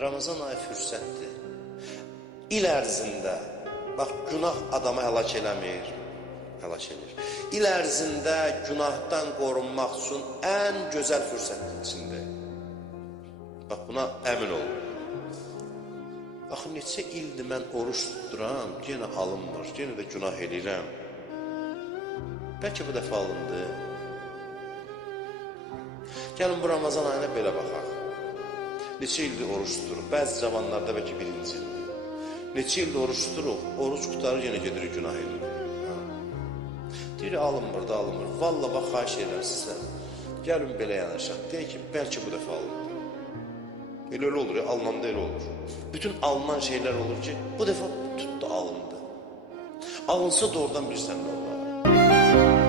Ramazan ayı fürsətdir. İl ərzində, bax, günah adamı həlak eləmir, həlak edir. İl ərzində günahdan qorunmaq üçün ən gözəl fürsətin içində. Bax, buna əmin olun. Axı, neçə ildir mən oruç tutduram, yenə alınmır, yenə də günah edirəm. Bəlkə bu dəfə alındı. Gəlin, bu Ramazan ayına belə baxaq. Neçə ildir oruç tuturuq, bəzi zamanlarda bəlkə birinci ildir. Neçə ildir oruç tuturuq, oruç qutarır, yenə gedirik, günah edirik. Deyir, alınmır da, alınmır. Valla, bax, xahiş edirəm sizə. Gəlin, belə yanaşaq. Deyək ki, bəlkə bu dəfə alındı. Elə olur, alınanda elə olur. Bütün alınan şeylər olur ki, bu dəfə tutdu, alındı. Alınsa da oradan bilsən nə olar.